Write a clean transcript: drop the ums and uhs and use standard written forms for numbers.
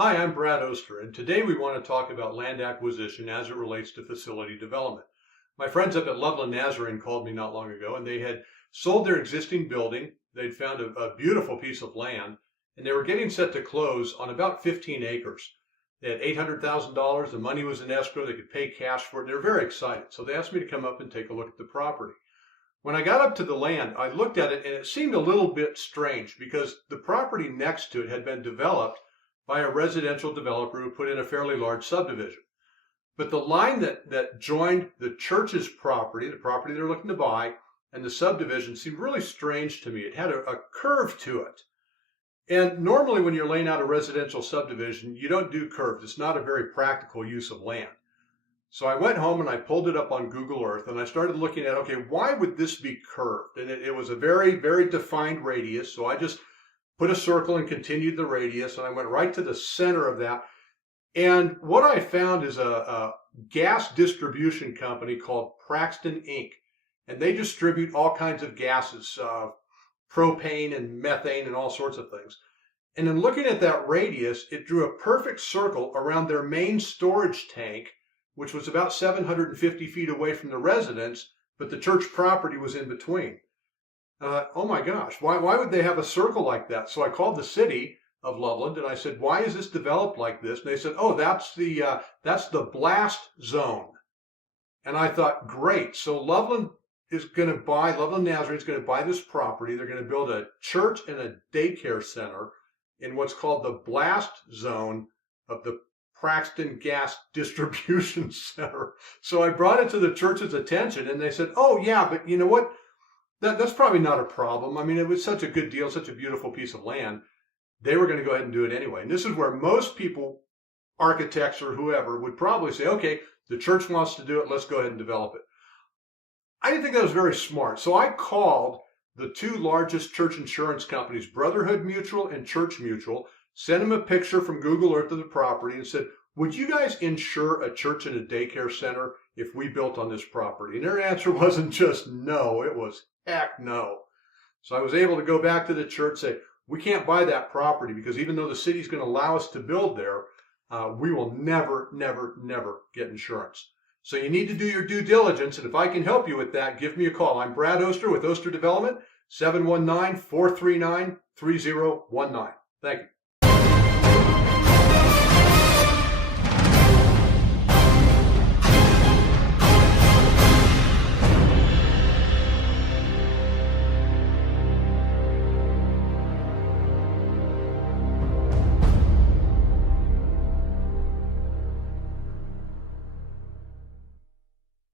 Hi, I'm Brad Oaster, and today we want to talk about land acquisition as it relates to facility development. My friends up at Loveland Nazarene called me not long ago, and they had sold their existing building. They'd found a beautiful piece of land, and they were getting set to close on about 15 acres. They had $800,000. The money was in escrow. They could pay cash for it. They were very excited, so they asked me to come up and take a look at the property. When I got up to the land, I looked at it, and it seemed a little bit strange because the property next to it had been developed by a residential developer who put in a fairly large subdivision. But the line that joined the church's property, the property they're looking to buy, and the subdivision seemed really strange to me. It had a curve to it. And normally when you're laying out a residential subdivision, you don't do curves. It's not a very practical use of land. So I went home and I pulled it up on Google Earth and I started looking at, okay, why would this be curved? And it was a very, very defined radius. So I just put a circle and continued the radius, and I went right to the center of that. And what I found is a gas distribution company called Praxton Inc. And they distribute all kinds of gases, propane and methane and all sorts of things. And in looking at that radius, it drew a perfect circle around their main storage tank, which was about 750 feet away from the residence, but the church property was in between. Oh my gosh, why would they have a circle like that? So I called the city of Loveland and I said, why is this developed like this? And they said, oh, that's the blast zone. And I thought, great. So Loveland Nazarene is going to buy this property. They're going to build a church and a daycare center in what's called the blast zone of the Praxton Gas Distribution Center. So I brought it to the church's attention and they said, oh yeah, but you know what? That's probably not a problem. I mean, it was such a good deal, such a beautiful piece of land. They were going to go ahead and do it anyway. And this is where most people, architects or whoever, would probably say, okay, the church wants to do it, let's go ahead and develop it. I didn't think that was very smart. So I called the two largest church insurance companies, Brotherhood Mutual and Church Mutual, sent them a picture from Google Earth of the property and said, would you guys insure a church and a daycare center if we built on this property? And their answer wasn't just no, it was heck no. So I was able to go back to the church and say, we can't buy that property because even though the city's going to allow us to build there, we will never, never, never get insurance. So you need to do your due diligence, and if I can help you with that, give me a call. I'm Brad Oaster with Oaster Development, 719-439-3019. Thank you.